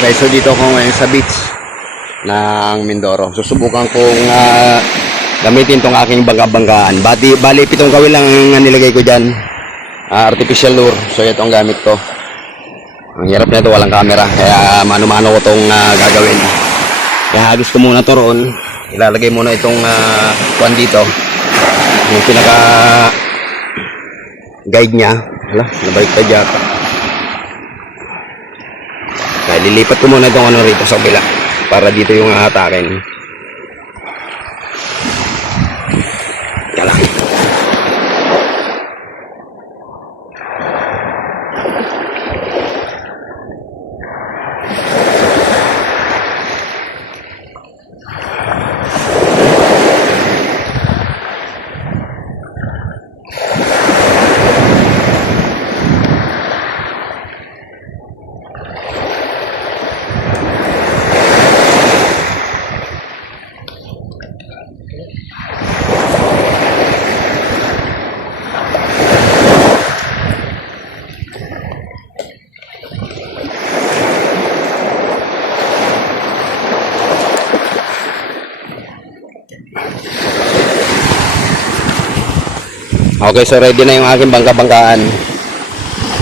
Okay, so dito ako ngayon sa beach ng Mindoro. Susubukan kong gamitin tong aking bangka-bangkaan. Bali, 7 kawil lang ang nilagay ko dyan. Artificial lure. So ito ang gamit ko. Ang hirap na ito, walang camera. Kaya mano-mano ko itong gagawin. Kaya hagis ko muna ito roon. Ilalagay muna itong kuwan dito. Yung pinaka guide niya. Hala, nabalik ka dyan. Kaya lilipat ko muna itong ano rito sa kabila para dito yung atakin. Yan lang. Okay, so ready na yung aking bangka-bangkaan.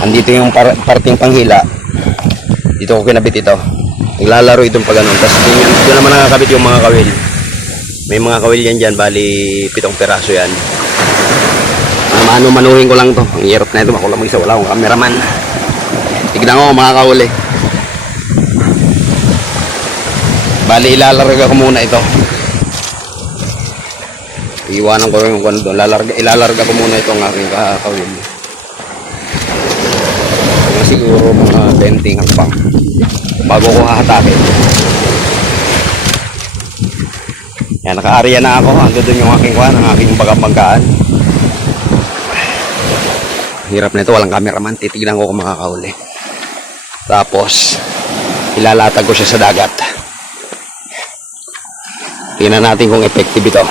Andito yung parting panghila. Dito ko kinabit ito. Naglalaro itong pag ganun. Tapos dito naman nakakabit yung mga kawil. May mga kawil yan dyan. Bali, 7 peraso yan. Manuhin ko lang to. Ang hirap na ito. Ako lang mag-isa. Wala akong cameraman. Tignan ko mga kawil eh. Bali, ilalarga ko muna ito. Iwanan ko yung kung doon. Ilalarga ko muna itong aking kakawil. Siguro mga 20 hangpang bago ko hahatakin. Yan, naka-area na ako. Ando doon yung aking kuhan, ang aking bangka-bangkaan. Hirap na ito, walang cameraman. Titignan ko kung makakahuli. Tapos ilalatag ko siya sa dagat. Tingnan natin kung effective ito.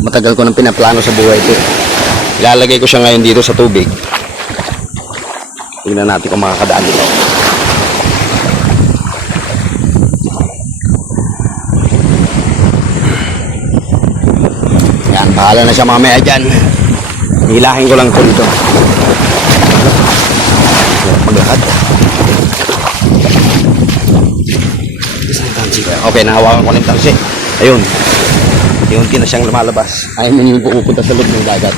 Matagal ko nang pinaplano sa buhay ito. Ilalagay ko siya ngayon dito sa tubig. Tingnan natin kung makakadaan dito. Yan, bahala na siya mamaya dyan. Hilahin ko lang ito dito. Maglakad. Okay, nahawakan ko ng tansi. Ayun. Unti na siyang lumalabas. Ayaw na yung pupunta sa loob ng dagat.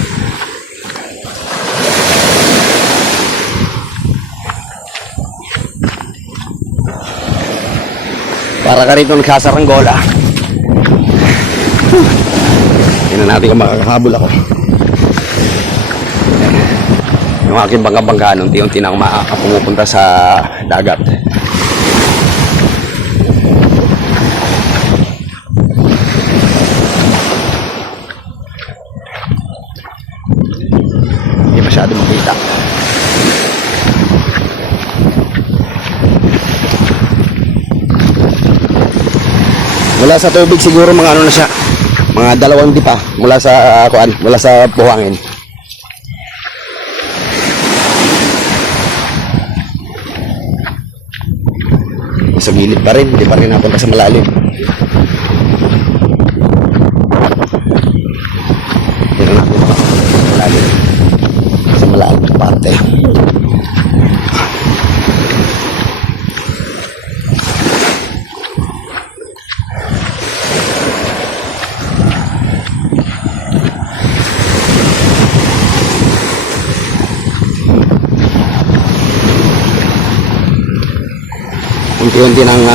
Para ka rito nagsasaranggola. Tingnan natin kung makakahabol ako. Yung aking bangka-bangkaan, unti-unti na ako pumupunta sa dagat. Hindi masyado makita. Mula sa tubig siguro mga ano na siya, mga 2 dipa mula sa mula sa buhangin. Sa gilid pa rin, hindi pa rin napunta sa malalim. Tingnan natin malalim. Sa malalim na parte. Unti-unti nang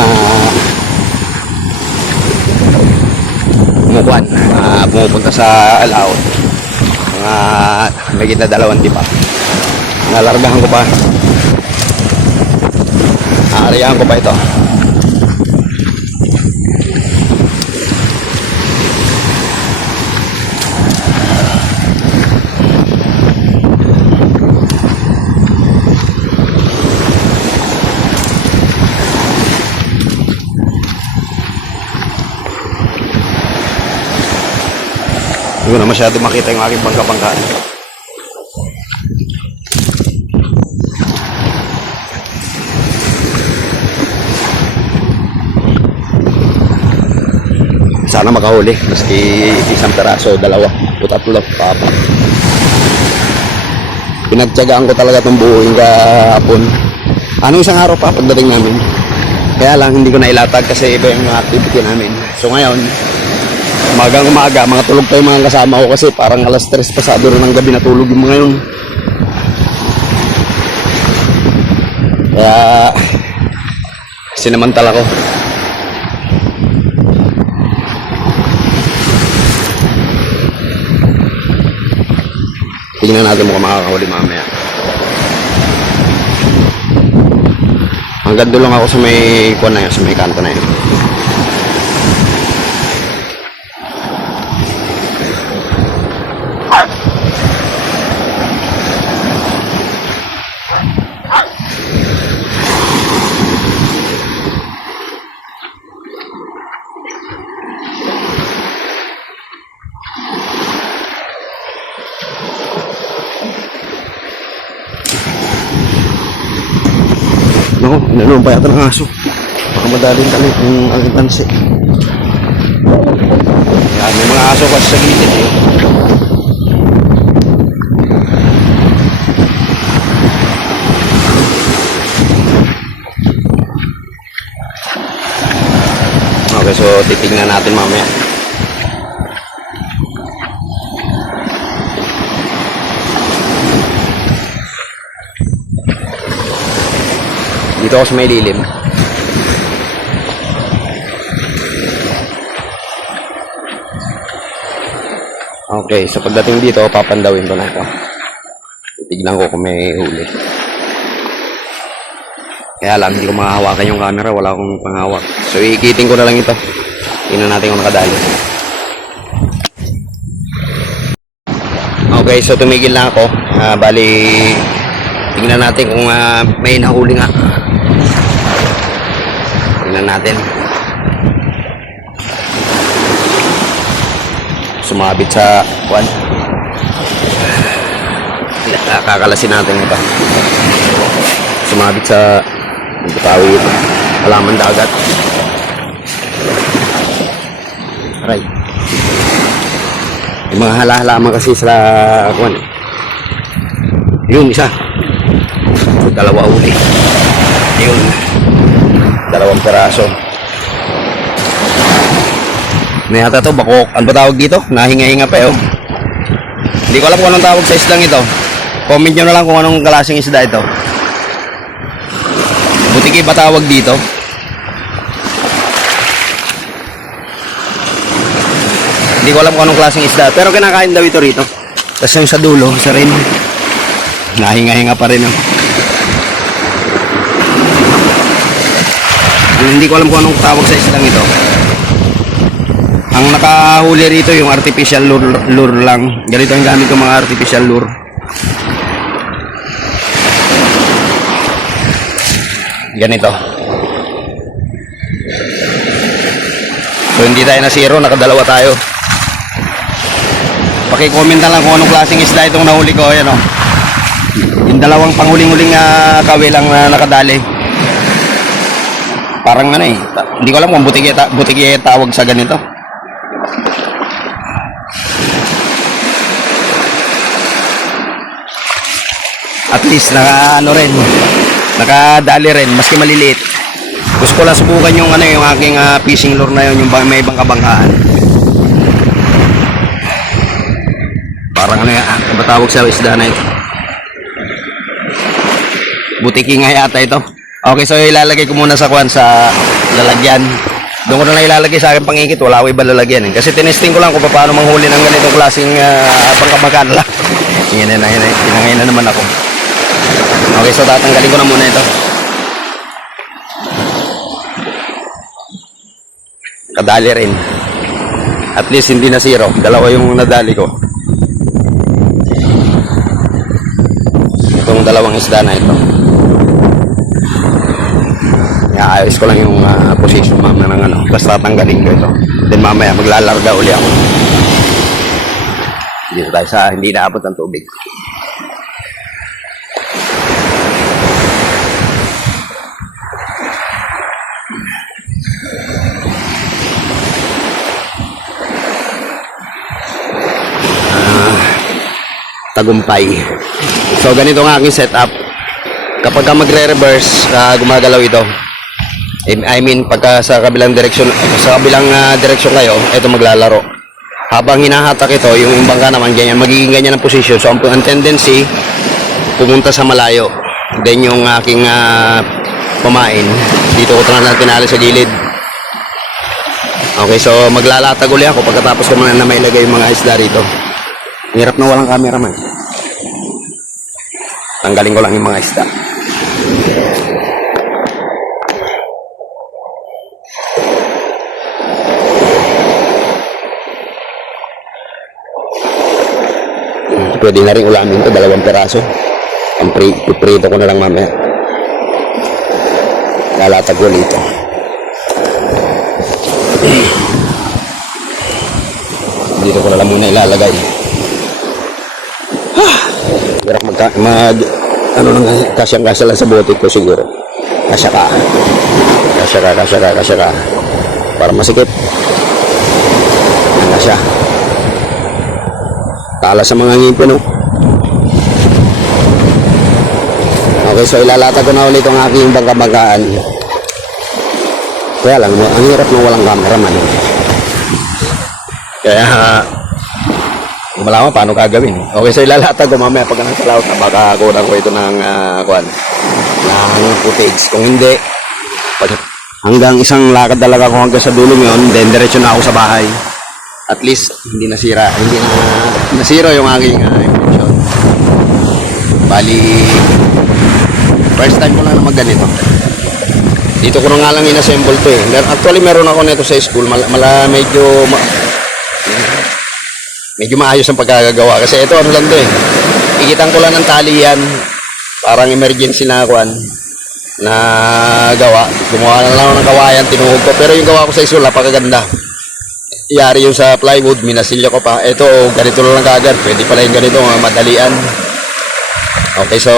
pumupunta sa alaot. Mga megit na 2 dipa. Nalargahan ko pa. Aariyahan ko pa ito. Hindi ko na masyado makita yung aking bangka-bangkaan. sana makahuli. Maski isang peraso, dalawa, o tatlo, papa. Pinagtyagaan ko talaga itong buuin kahapon. Anong isang araw pa pagdating namin. Kaya lang hindi ko nailatag kasi iba yung mga activity namin. So ngayon, umagang umaga, mga tulog tayo mga kasama ko kasi parang alas 3 pasado rin ng gabi natulog yung mga yun. Kaya sinamantala ko. Tingnan natin kung makakahuli mamaya. Hanggang doon lang ako sa may kuwan na yun, sa may kanto na yun. No, ano ba yata ng aso? Baka madaling talit yung aking tansi. Yan, may mga aso kasi sa gilid eh. Okay, so titignan natin mamaya. Dito ako sa may lilim. Okay, so pagdating dito, papandawin ko na ito. Titignan ko kung may huli. Kaya lang, hindi ko makahawakan yung camera. Wala akong panghawak. So, ikiting ko na lang ito. Tingnan natin kung nakadali. Okay, so tumigil na ako. Bali, tingnan natin kung may nahuli nga. Tingnan natin. Sumabit sa kwan. Kakalasin natin ito. Sumabit sa butawi ito. Halaman dagat. Aray. Yung mga halaman kasi sa kwan. Yun, isa. So, dalawa uli. Yun. Dalawang peraso. May yata to, bakok. Ano ba tawag dito? Nahinga-hinga pa eh. Oh. Hindi ko alam kung anong tawag sa islang ito. Comment nyo na lang kung anong klaseng isda ito. Butiki ba tawag dito? Hindi ko alam kung anong klaseng isda. Pero kinakain daw ito rito. Tapos yung sa dulo, isa rin. Nahinga-hinga pa rin. Oh. Hindi ko alam kung anong tawag sa isdang ito. Ang nakahuli rito yung artificial lure lang. Ganito ang gamit ng mga artificial lure. Ganito. So hindi tayo na zero, nakadalawa tayo. Paki-comment na lang kung anong klaseng isda itong nahuli ko. Ayan o. Yung dalawang panghuling-huling kawil lang na nakadali. Parang ano eh. Hindi ko alam kung butiki tawag sa ganito. At least nakadali rin maski maliliit. Gusto ko lang subukan yung yung aking fishing lure na yun, yung may ibang kabangkaan. Parang ano tawag sa isda na ito? Butiki nga yata ito. Okay, so ilalagay ko muna sa sa lalagyan. Doon ko na lang ilalagay sa akin pangikit. Wala ko iba lalagyan. Kasi tinesting ko lang kung paano manghuli ng ganitong klaseng pangkabagan lang. Yan na naman ako. Okay, so tatanggalin ko na muna ito. Kadali rin. At least hindi na zero. Dalawa yung nadali ko. Itong dalawang isda na ito. Ayos ko lang yung position mamaya ng Tapos tatanggalin ko ito. Then mamaya maglalarga uli ako. Dito tayo sa hindi naabot ng tubig. tagumpay. So ganito ang aking setup. Kapag ka magre-reverse, gumagalaw ito. I mean, pagka sa kabilang direksyon, direksyon kayo, ito maglalaro. Habang hinahatak ito, yung bangka naman ganyan, magiging ganyan ang position. So ang tendency, pumunta sa malayo. Then yung aking kumain, dito ko lang tinali sa gilid. Okay, so maglalatag uli ako pagkatapos ko na may lagay yung mga isda rito. Hirap na walang cameraman. Tanggalin ko lang yung mga isda. Pwede na rin ulamin ito, 2 peraso. Ang prito ko na lang mamaya. Lalatag ko dito. Dito ko na lang muna ilalagay. Hirap ano lang, kasyang-kasya lang sa bote ko siguro. Kasya ka. Para masikip. Kasya. Tala sa mga ngipin, no? Okay, so ilalatag ko na ulit ang aking bangka-bangkaan. Kaya lang, ang hirap nung walang cameraman. Kaya, wala ko paano gagawin. Okay, so ilalatag ko mamaya pag nasa laut na baka kunan ko ito ng footage. Kung hindi, hanggang isang lakad talaga ko hanggang sa dulong yon, then diretso na ako sa bahay. At least hindi nasira yung aking impression. Bali, first time ko lang na magganito. Dito ko na nga lang inassemble to eh. Actually meron ako nito sa school, medyo maayos ang pagkagagawa kasi ito ano lang to eh. Ikitan ko lang ng tali yan, parang emergency na na gawa. Gumawa na lang ako ng kawayan, tinuhog ko, pero yung gawa ko sa school napakaganda. Iyari yung sa plywood, minasilya ko pa. Ito, ganito lang kagad. Pwede pala yung ganito, madalian. Okay, so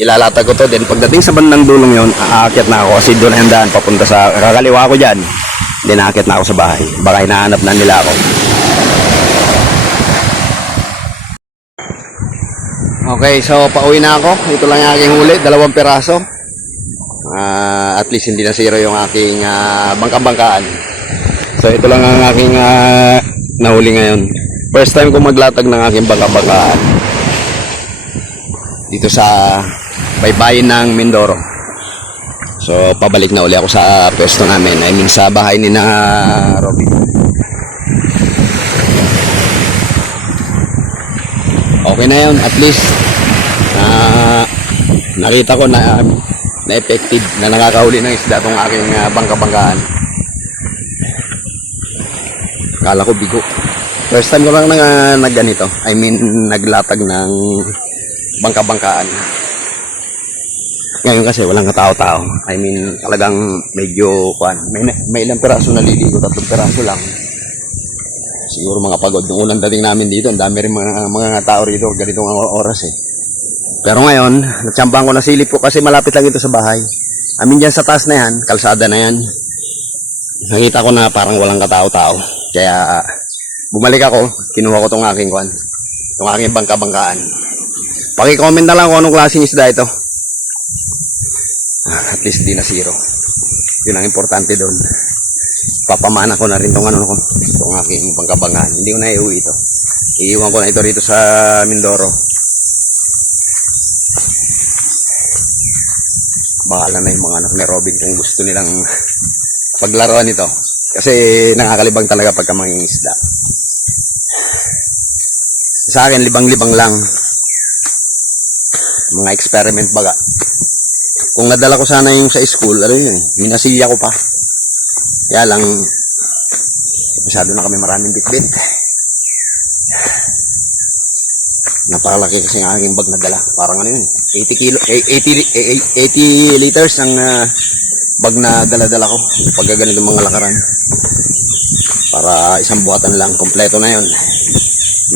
ilalatag ko to. Then pagdating sa bandang dulong yon, aakyat na ako kasi doon ang daan papunta sa kakaliwa ko dyan. Then aakyat na ako sa bahay. Baka hinahanap na nila ako. Okay, so pauwi na ako. Ito lang yung aking huli, 2 peraso. At least hindi na zero yung aking bangka-bangkaan. So ito lang ang aking nahuli ngayon. First time ko maglatag ng aking bangka-bangkaan dito sa baybayin ng Mindoro. So pabalik na uli ako sa pwesto namin. I mean sa bahay ni na Robby. Okay na yun. At least nakita ko na effective na nakakahuli ng isda itong aking bangka-bangkaan. Kala ko bigo. First time ko lang nagganito. I mean, naglatag ng bangka-bangkaan. Ngayon kasi walang katao-tao. I mean, talagang medyo may ilang peraso naliligo, 3 peraso lang. Siguro mga pagod. Nung unang dating namin dito, ang dami rin mga tao rito ganitong oras eh. Pero ngayon, natsambahan ko na silip ko kasi malapit lang ito sa bahay. I mean, dyan sa taas na yan, kalsada na yan. Nakita ko na parang walang katao-tao. Kaya bumalik ako, kinuha ko itong aking bangka-bangkaan. Paki-comment na lang kung anong klaseng isda ito. At least di na zero. Yun ang importante doon. Papamana ko na rin itong aking bangka-bangkaan. Hindi ko na iuwi ito. Iiwan ko na ito rito sa Mindoro. Bahala na yung mga anak ni Robin kung gusto nilang paglaruan ito. Kasi nakakalibang talaga pagka mangingisda. Sa akin, libang-libang lang. Mga experiment baga. Kung nadala ko sana yung sa school, ano yun, minasiya ko pa. Kaya lang, masyado na kami maraming bitbit. Napakalaki kasi ang aking bag na dala. Parang ano yun, 80 liters ang bag na dala-dala ko. Pag ganito mga lakaran. Para isang buhatan lang, kompleto na yun.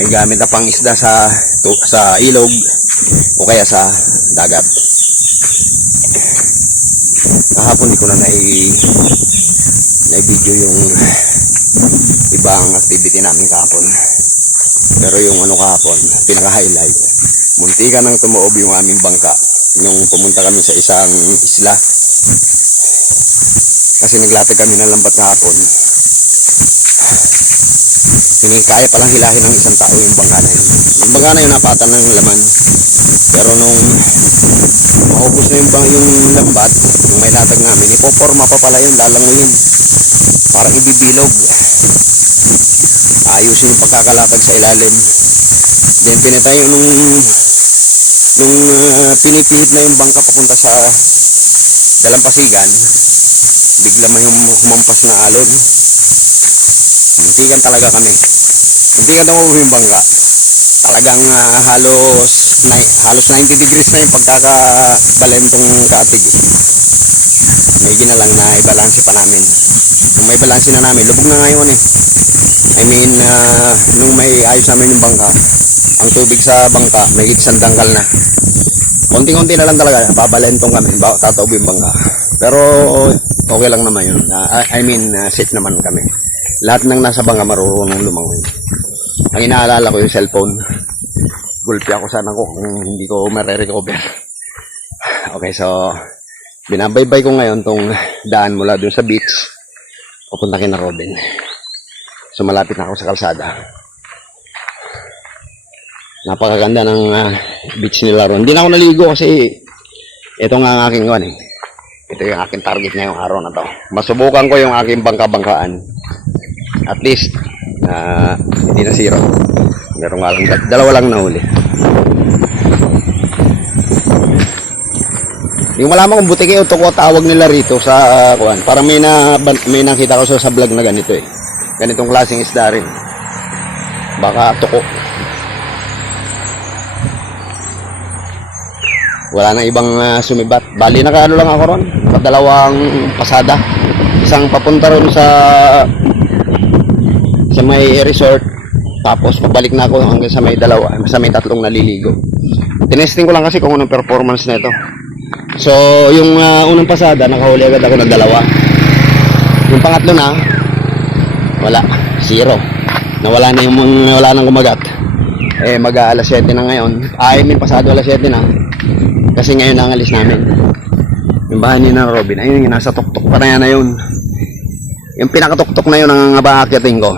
May gamit na pang isda sa ilog o kaya sa dagat. Kahapon di ko na na-video yung ibang activity namin kahapon. Pero yung ano kahapon, pinaka-highlight, muntika nang tumuob yung aming bangka nung pumunta kami sa isang isla. Kasi naglatag kami ng lambat kahapon. Hindi kaya palang hilahin ng isang tao yung bangka na yun. Yung bangka na yun napatan ng laman. Pero nung maubos na yung lambat, yung may latag namin, ipoporma pa pala yun, lalanguyin. Parang ibibilog. Ayusin yung pagkakalatag sa ilalim. Then pinatay yun nung pinipihit na yung bangka papunta sa Dalampasigan, bigla may humampas na alon. Muntikan talaga kami. Muntikan daw yung bangka. Talagang halos 90 degrees na yung pagkakabalentong katig. May ginalang na ibalansi pa namin. Nung may balansi na namin, lubog na ngayon eh. I mean, nung may ayos namin yung bangka, ang tubig sa bangka, may isang dangkal na. Konti-konti na lang talaga, babalentong kami, tataob yung bangka. Pero okay lang naman yun. Safe naman kami. Lahat ng nasa bangka marunong lumangoy. Ang inaalala ko yung cellphone. Gulpi ako sana ko kung hindi ko mare-recover. Okay, so binabaybay ko ngayon tong daan mula dun sa beach papunta kina Robin. So malapit na ako sa kalsada. Napakaganda ng beach nila ron. Hindi na ako naligo kasi ito nga ang aking ito yung aking target ngayong araw na to. Masubukan ko yung aking bangka-bangkaan. At least hindi na zero. Meron nga lang, dalawa lang nahuli. Yung malaman kong butike o tuko tawag nila rito sa kuan. Parang may nakita ko sa vlog na ganito eh. Ganitong klaseng isda rin. Baka tuko. Wala nang ibang sumibat. Bali nakaano lang ako ron. Dalawang pasada. Isang papunta ron sa may resort. Tapos pabalik na ako hanggang sa may tatlong naliligo. Tinesting ko lang kasi kung anong performance na ito. So, yung unang pasada, nakahuli agad ako ng dalawa. Yung pangatlo na, wala. Zero. Wala nang kumagat. Mag-alas 7 na ngayon. May pasado alas 7 na. Kasi ngayon ang alis namin. Yung bahay ni na Robin, ayun yung nasa tuktok pa na yun. Yung pinakatuktok na yun ang aakyatin ko.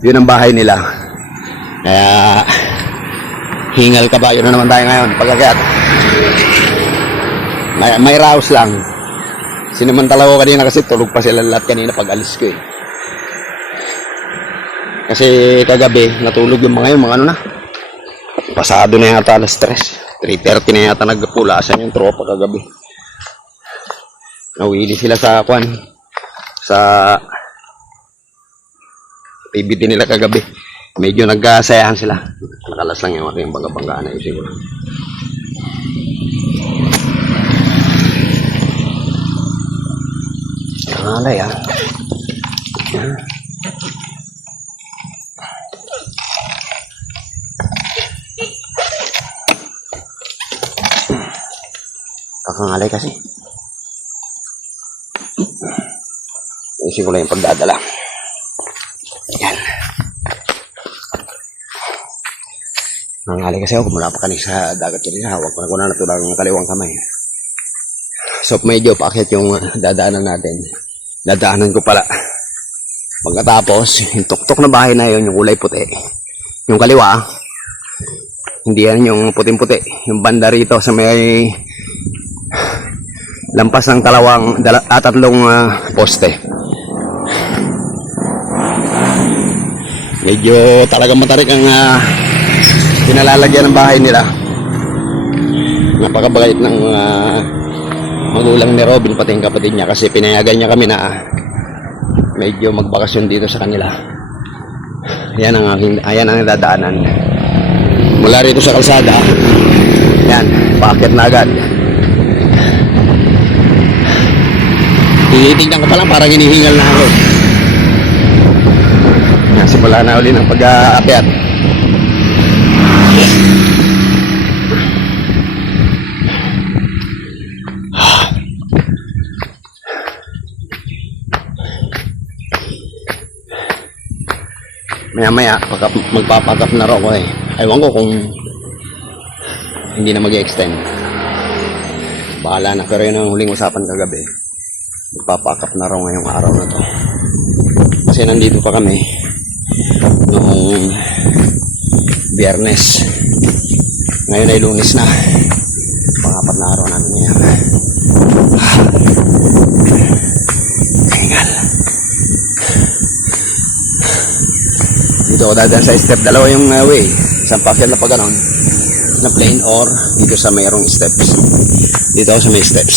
Yun ang bahay nila. Kaya hingal kabayo na naman tayo ngayon pagkakyat. May raos lang. Sinamantala ko kanina kasi tulog pa sila lahat kanina pag alis ko eh. Kasi kagabi natulog yung mga na. Pasado na yata alas 3:30 na yata nagpulasan yung tropa kagabi. Nawili sila sa PBT nila kagabi. Medyo nagkasayahan sila. Nakalas lang yung aking bangga-banggaan na yun siguro. Alay kakangalay kasi. Isin ko lang yung pagdadala. Ayan. Nangalay kasi ako. Mula pa kanina sa dagat kanina. Hawak ko na ito ng kaliwang kamay. So medyo paakit yung dadaanan natin. Dadaanan ko pala. Pagkatapos, yung tuktok na bahay na yun, yung kulay puti. Yung kaliwa, hindi yan yung puting-puti. Yung banda rito sa may lampas ng tatlong poste. Medyo talagang matarik ang pinalalagyan ng bahay nila. Napakabait ng magulang ni Robin, pati yung kapatid niya, kasi pinayagan niya kami na medyo magbakasyon dito sa kanila. Ayan ang dadaanan. Mula rito sa kalsada, yan, paakyat na agad. Tinitignan ko pa lang, parang hinihingal na ako. Simula na uli ng pag-aakyat. Maya-maya, magpapakap na raw ko eh. Ewan ko kung hindi na mag-extend. Bahala na. Pero yun ang huling usapan kagabi. Magpapakap na raw ngayong araw na to. Kasi nandito pa kami noong Biyernes. Ngayon ay Lunes na. Pangapat na araw namin ngayon. Tingal. Dito ako dadaan sa step. Dalawa yung way. Isang packet na pa ganon na plain or dito sa mayroong steps. Dito ako sa may steps.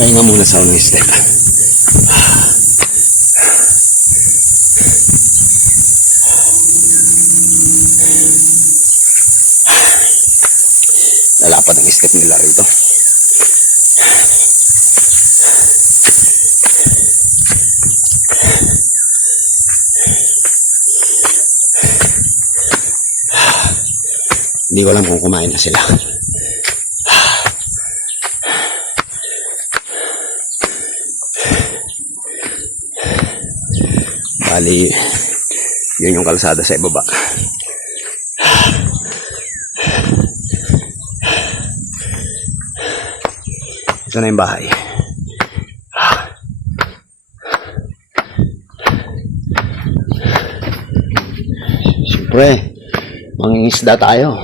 Pahinga muna sa unang step. Lalapad ang step nila rito. Hindi ko alam kung kumain na sila. Bali, yun yung kalsada sa ibaba. Ito na yung bahay. Siyempre, mangingisda tayo.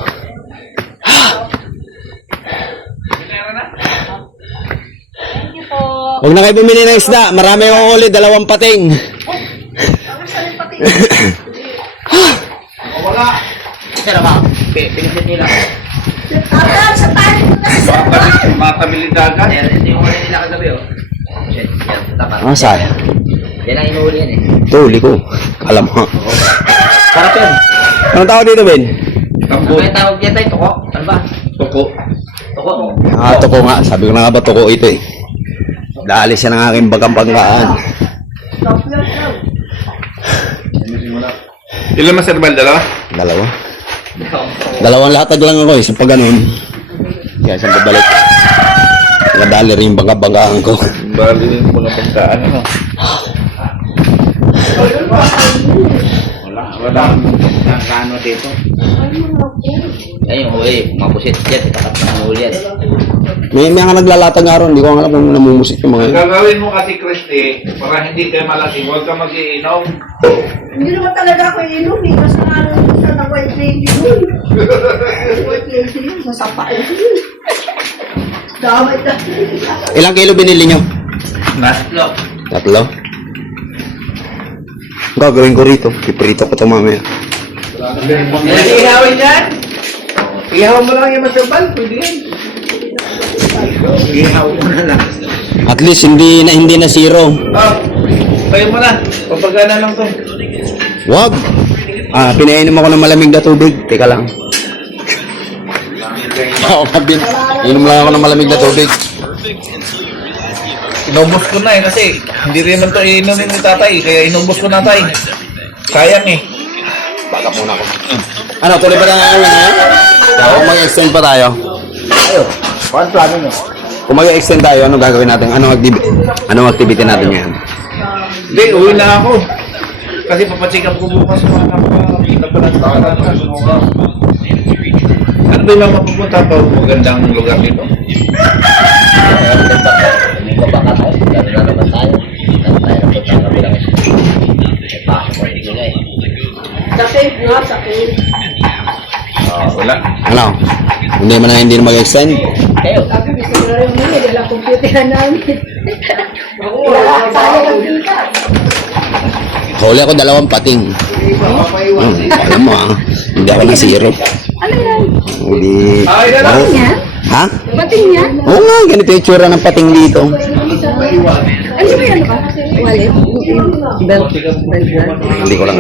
Huwag na kayo bumili ng isda. Marami akong ulit. 2 pating. Wala. Kaya ba? Pinisit nila. Sa tayo na Matabiling dagat. Hindi yung huli nila kagabi, oh. Shit, yan, tapat. Ah, saan? Yan ang inuhuli yan, eh. Ito, huli ko. Alam mo. Sarap yan. Anong tawag dito, Ben? Ano ba yung tawag yan tayo? Tuko? Ano ba? Tuko. Tuko? Ah, tuko nga. Sabi ko na nga ba tuko ito eh. Daalis yan ang aking bagang-banggaan. Ilan mas herbal? Dalawa? 2. 2 latag lang ako eh. Sa pag ganun. Kaya saan babalik. Nakadali rin yung bagang-banggaan ko. Bali yung mga pagkaan. Ano? Wala. Nagkano dito? Ay, yung huli. Mabusit yan. Tapat na huli yan. May mga naglalatag nga ron. Hindi ko alam kung namumusit yung mga Ang yun. gagawin mo kasi, Christy, para hindi kayo malasing, huwag ka mag-iinom. Hindi naman talaga ako inom eh. Kasi nga siya na white lady yun. White lady yun. Masapaan yun. Damay na. Ilang kilo binili nyo? Naslo. 3. Gagawin ko rito. Piprito ko ito mamaya. Ihawin yan? Ihaw mo lang yung mas herbal, pwede yan. Ihaw mo na lang. At least hindi na zero. Tayo mo na. Papagana lang to. Wag. Pinainom ako ng malamig na tubig. Teka lang. Inom lang ako ng malamig na tubig. Inubos ko na eh kasi hindi rin naman to iinumin ni tatay kaya inubos ko na tayo. Sayang eh. Baka muna ako. Ano, tuloy pa tayo ngayon ha? Kung mag-extend pa tayo. Ano plano nyo? Kung mag-extend tayo, ano gagawin natin? Anong activity natin ngayon? Hindi, uwi na ako. Kasi papacheck up ko bukas mga nakakita pa ng tara. Ano ba yung mga mapupunta pa magandang lugar dito? May babaka tayo. Gano'n na naman tayo. Gano'n tayo na punta kami lang. May pasok mo hindi ko na, eh. Sakit nga, sakit. Wala. Ano? Hindi na mag-extend? Kayo. Sabi gusto ko na rin muna. Dala computer namin. Wala tayo ng dita. Huli ako 2 pating. Alam mo hindi ako na zero. Ano yan? Hindi. Ay, dala. Oh. Yan? Ha? Pating yan? Oo nga, ganito yung tsura ng pating dito. Ano ba yan ba? Wallet? Hindi ko lang.